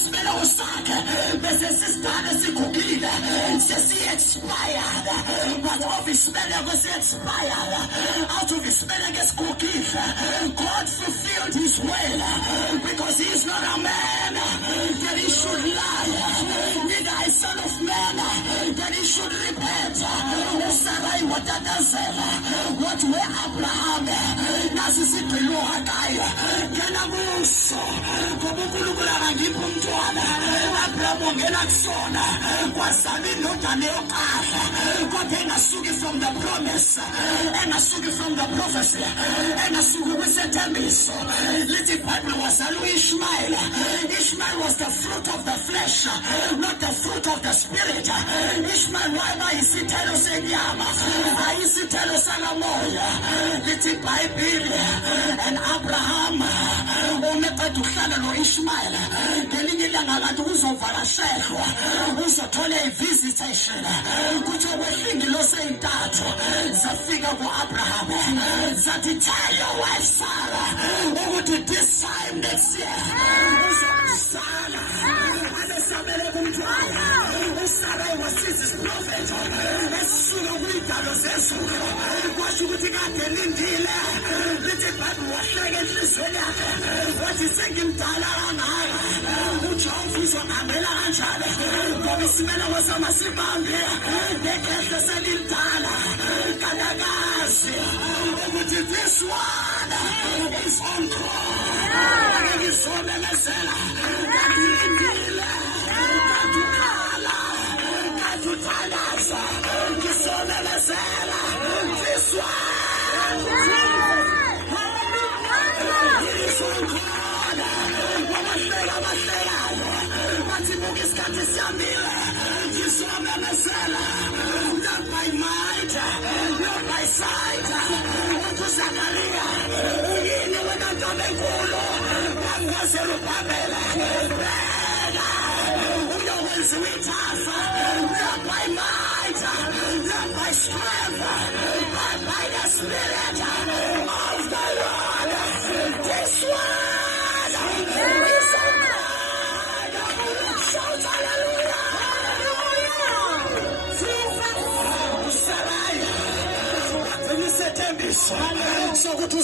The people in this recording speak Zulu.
isimela usakhe bese sisidala sigugile sesi-expired. But of isimela kwesi-expired, out of isimela ngesigugile, God fulfilled his will because he is not a man that he should lie, neither a son of man that he should repent. Usarai watatazela what were Abraham nasi sipiluha kaya kena muso kubukulukula ngipho mntwana Abraham ongena kusona kwazali indodana yoqala kodwa engasuki from the promise, engasuki from the prophecy, engasuki kwisethembiso. Lithi iBhayibheli wazala uIshmael. Ishmael was the fruit of the flesh, not the fruit of the spirit. Ishmael waba isithelo senyama, ayisithelo sakamoya. Lithi iBhayibheli, and Abraham umeqeda ukuhlala noIshmael ngelinye ilanga kanti uzovakashelwa, uzothola i-visitation. Kuthiwa kwehlindi loseyintathu zafika ku-Abraham zathi tell your wife Sarah ukuthi this time next year uzokuzala anesabele kumntwana. uSarai was his prophet esisuka kwidalo zezulu kwasho ukuthi kade lindile. Lithi iBhayibheli wahleka enhliziyweni yakhe wathi sengimdala kangaka uJehova uzohambela kanjani ngoba isimela kwasamasibambe nekhehle selindala kanakazi ukuthi this one is on call. Ngizomemezela ngilindile katukhala katuthandaza ngizomemezela this one is on call. Wabahlekayo bathi buka isikhathi sihambile ngizomemezela not by might, not by sight. Uzakaria uyini wena ntombi enkulu wangaZerubhabele bheka uyokwenziwa ithafa. Not by might, not by strength, but by the Spirit of the Lord. This one is on God. Shout hallelujah. Usarai wathi nisethembiso sokuthi